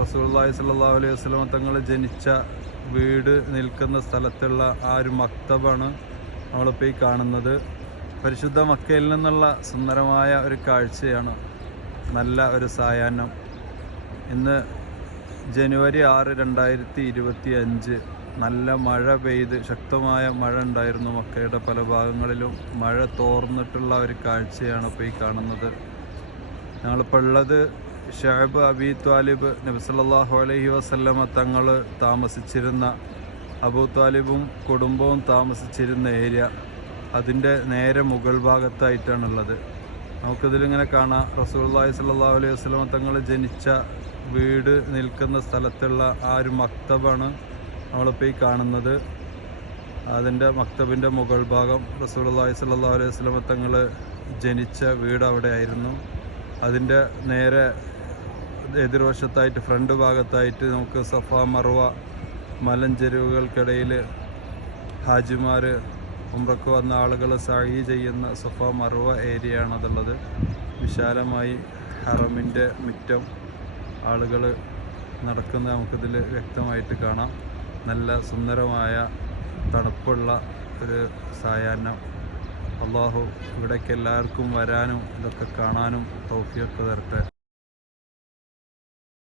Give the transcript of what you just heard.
റസൂലുള്ളാഹി സ്വല്ലല്ലാഹു അലൈഹി വസല്ലം തങ്ങൾ ജനിച്ച വീട് നിൽക്കുന്ന സ്ഥലത്തുള്ള ആ ഒരു മക്തബാണ് നമ്മളിപ്പോൾ ഈ കാണുന്നത്. പരിശുദ്ധ മക്കയിൽ നിന്നുള്ള സുന്ദരമായ ഒരു കാഴ്ചയാണ്. നല്ല ഒരു സായാഹ്നം. ഇന്ന് ജനുവരി 6, 2025. നല്ല മഴ പെയ്ത് ശക്തമായ മഴ ഉണ്ടായിരുന്നു. മക്കയുടെ പല ഭാഗങ്ങളിലും മഴ തോർന്നിട്ടുള്ള ഒരു കാഴ്ചയാണ് ഇപ്പോൾ ഈ കാണുന്നത്. ഞങ്ങളിപ്പോൾ ഉള്ളത് ഷഅബ് അബി ത്വാലിബ് നബി സല്ലല്ലാഹു അലൈഹി വസല്ലമ തങ്ങൾ താമസിച്ചിരുന്ന, അബൂ ത്വാലിബും കുടുംബവും താമസിച്ചിരുന്ന ഏരിയ, അതിൻ്റെ നേരെ മുകൾ ഭാഗത്തായിട്ടാണുള്ളത്. നമുക്കിതിലിങ്ങനെ കാണാം റസൂലുള്ളാഹി സ്വല്ലല്ലാഹു അലൈഹി വസല്ലമ തങ്ങൾ ജനിച്ച വീട് നിൽക്കുന്ന സ്ഥലത്തുള്ള ആ ഒരു മക്തബാണ് നമ്മളിപ്പോൾ ഈ കാണുന്നത്. അതിൻ്റെ മക്തബിൻ്റെ മുകൾ ഭാഗം റസൂലുള്ളാഹി സ്വല്ലല്ലാഹു അലൈഹി വസല്ലമ തങ്ങൾ ജനിച്ച വീട് അവിടെയായിരുന്നു. അതിൻ്റെ നേരെ എതിർവശത്തായിട്ട് ഫ്രണ്ട് ഭാഗത്തായിട്ട് നമുക്ക് സഫ മർവ മലഞ്ചെരുവുകൾക്കിടയിൽ ഹാജിമാർ ഉംറക്ക് വന്ന ആളുകൾ സഅയ് ചെയ്യുന്ന സഫ മർവ ഏരിയ ആണതുള്ളത്. വിശാലമായി ഹറമിൻ്റെ മുറ്റം, ആളുകൾ നടക്കുന്നത് നമുക്കിതിൽ വ്യക്തമായിട്ട് കാണാം. നല്ല സുന്ദരമായ തണുപ്പുള്ള ഒരു സായാഹ്നം. അള്ളാഹു ഇവിടേക്ക് എല്ലാവർക്കും വരാനും ഇതൊക്കെ കാണാനും തൗഫീഖ് തരട്ടെ.